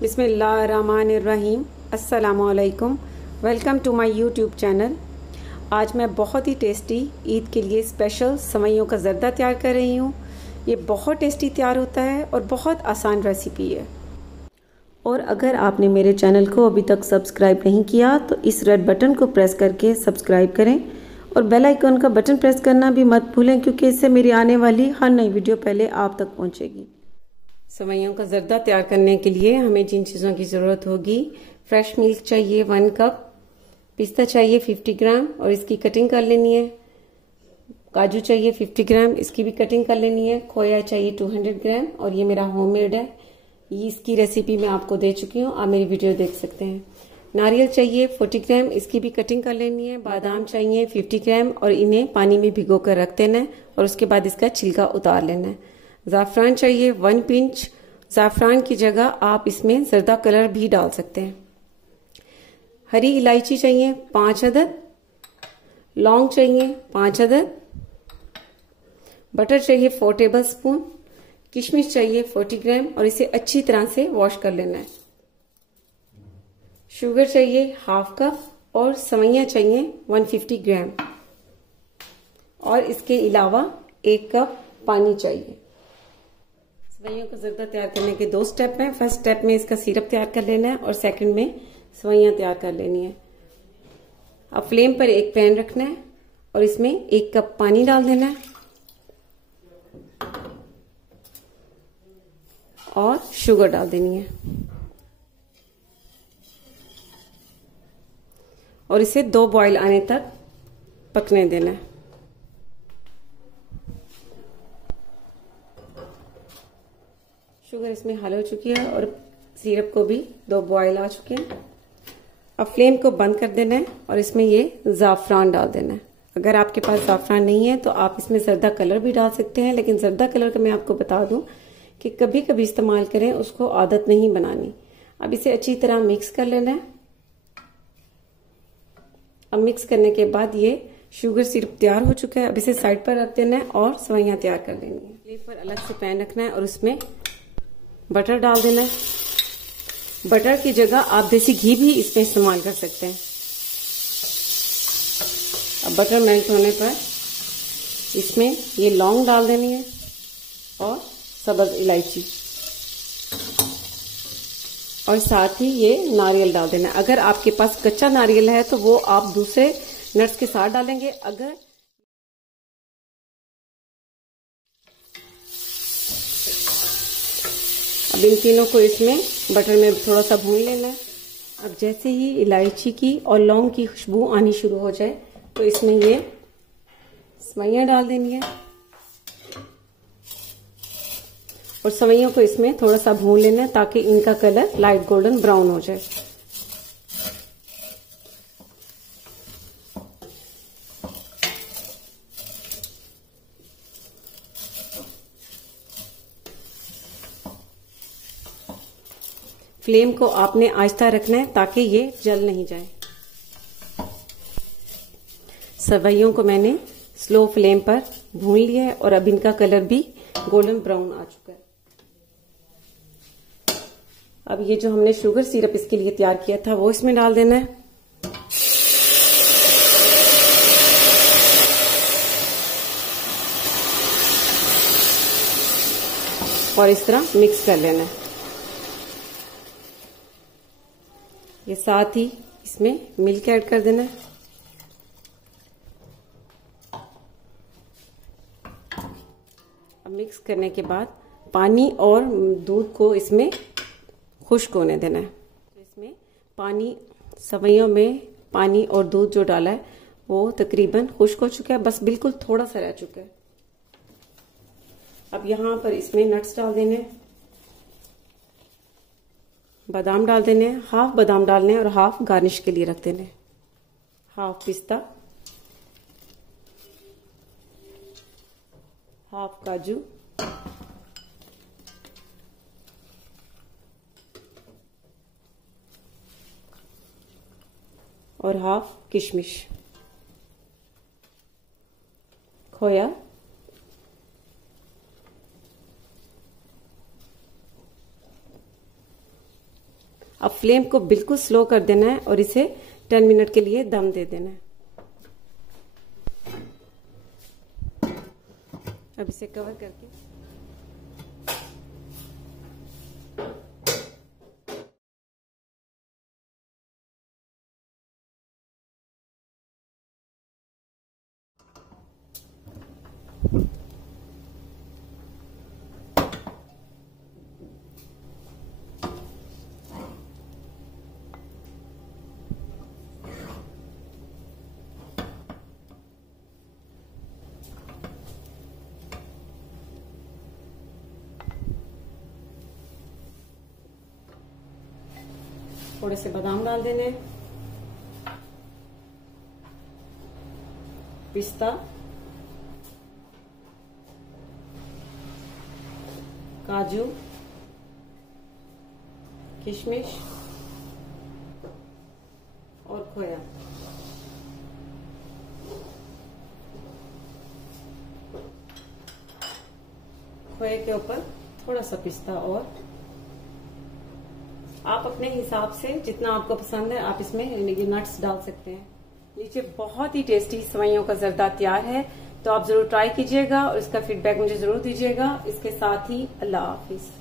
बिस्मिल्लाहिर्रहमानिर्रहीम। अस्सलामुअलैकुम। Welcome to my YouTube channel. आज मैं बहुत ही टेस्टी ईद के लिए स्पेशल सेवइयों का ज़र्दा तैयार कर रही हूँ। ये बहुत टेस्टी तैयार होता है और बहुत आसान रेसिपी है। और अगर आपने मेरे चैनल को अभी तक सब्सक्राइब नहीं किया तो इस रेड बटन को प्रेस करके सब्सक्राइब करें और बेल आइकन का बटन प्रेस करना भी मत भूलें, क्योंकि इससे मेरी आने वाली हर नई वीडियो पहले आप तक पहुँचेगी। सेवइयों का ज़र्दा तैयार करने के लिए हमें जिन चीज़ों की ज़रूरत होगी, फ्रेश मिल्क चाहिए 1 कप, पिस्ता चाहिए 50 ग्राम और इसकी कटिंग कर लेनी है। काजू चाहिए 50 ग्राम, इसकी भी कटिंग कर लेनी है। खोया चाहिए 200 ग्राम और ये मेरा होममेड है। ये इसकी रेसिपी मैं आपको दे चुकी हूँ, आप मेरी वीडियो देख सकते हैं। नारियल चाहिए 40 ग्राम, इसकी भी कटिंग कर लेनी है। बादाम चाहिए 50 ग्राम और इन्हें पानी में भिगो कर रख देना है और उसके बाद इसका छिलका उतार लेना है। ज़ाफ़रान चाहिए 1 पिंच। ज़ाफ़रान की जगह आप इसमें ज़र्दा कलर भी डाल सकते हैं। हरी इलायची चाहिए 5 अदद। लौंग चाहिए 5 अदद। बटर चाहिए 4 टेबल स्पून। किशमिश चाहिए 40 ग्राम और इसे अच्छी तरह से वॉश कर लेना है। शुगर चाहिए हाफ कप और सेवइयां चाहिए 150 ग्राम और इसके अलावा 1 कप पानी चाहिए। सेवइयों का ज़र्दा तैयार करने के 2 स्टेप हैं। फर्स्ट स्टेप में इसका सिरप तैयार कर लेना है और सेकंड में सेवइयां तैयार कर लेनी है। अब फ्लेम पर एक पैन रखना है और इसमें 1 कप पानी डाल देना है और शुगर डाल देनी है और इसे 2 बॉयल आने तक पकने देना है। शुगर इसमें हल हो चुकी है और सिरप को भी 2 बॉयल आ चुके हैं। अब फ्लेम को बंद कर देना है और इसमें ये ज़ाफ़रान डाल देना है। अगर आपके पास ज़ाफ़रान नहीं है तो आप इसमें ज़र्दा कलर भी डाल सकते हैं, लेकिन ज़र्दा कलर का मैं आपको बता दूं कि कभी कभी इस्तेमाल करें, उसको आदत नहीं बनानी। अब इसे अच्छी तरह मिक्स कर लेना है। अब मिक्स करने के बाद ये शुगर सिरप तैयार हो चुका है। अब इसे साइड पर रख देना है और सेवइयां तैयार कर लेनी है। फ्लेम पर अलग से पैन रखना है और उसमें बटर डाल देना है। बटर की जगह आप देसी घी भी इसमें इस्तेमाल कर सकते हैं। अब बटर मेल्ट होने पर इसमें ये लौंग डाल देनी है और सब्ज़ इलायची और साथ ही ये नारियल डाल देना है। अगर आपके पास कच्चा नारियल है तो वो आप दूसरे नट्स के साथ डालेंगे। अगर अब इन तीनों को इसमें बटर में थोड़ा सा भून लेना है। अब जैसे ही इलायची की और लौंग की खुशबू आनी शुरू हो जाए तो इसमें ये सेवइयां डाल देनी है और सेवइयों को इसमें थोड़ा सा भून लेना है ताकि इनका कलर लाइट गोल्डन ब्राउन हो जाए। फ्लेम को आपने आहिस्ता रखना है ताकि ये जल नहीं जाए। सेवइयों को मैंने स्लो फ्लेम पर भून लिया है और अब इनका कलर भी गोल्डन ब्राउन आ चुका है। अब ये जो हमने शुगर सिरप इसके लिए तैयार किया था वो इसमें डाल देना है और इस तरह मिक्स कर लेना है। ये साथ ही इसमें मिल्क ऐड कर देना है। अब मिक्स करने के बाद पानी और दूध को इसमें खुश्क होने देना है। तो इसमें पानी, सेवइयों में पानी और दूध जो डाला है वो तकरीबन खुश्क हो चुका है, बस बिल्कुल थोड़ा सा रह चुका है। अब यहाँ पर इसमें नट्स डाल देने हैं। बादाम डाल देने हैं, हाफ बादाम डालने हैं और हाफ गार्निश के लिए रख देने हैं। हाफ पिस्ता, हाफ काजू और हाफ किशमिश, खोया अब फ्लेम को बिल्कुल स्लो कर देना है और इसे 10 मिनट के लिए दम दे देना है। अब इसे कवर करके थोड़े से बादाम डाल देने, पिस्ता, काजू, किशमिश और खोया। खोए के ऊपर थोड़ा सा पिस्ता और आप अपने हिसाब से जितना आपको पसंद है आप इसमें ये नट्स डाल सकते हैं। नीचे बहुत ही टेस्टी सेवइयों का जर्दा तैयार है, तो आप जरूर ट्राई कीजिएगा और इसका फीडबैक मुझे जरूर दीजिएगा। इसके साथ ही अल्लाह हाफिज।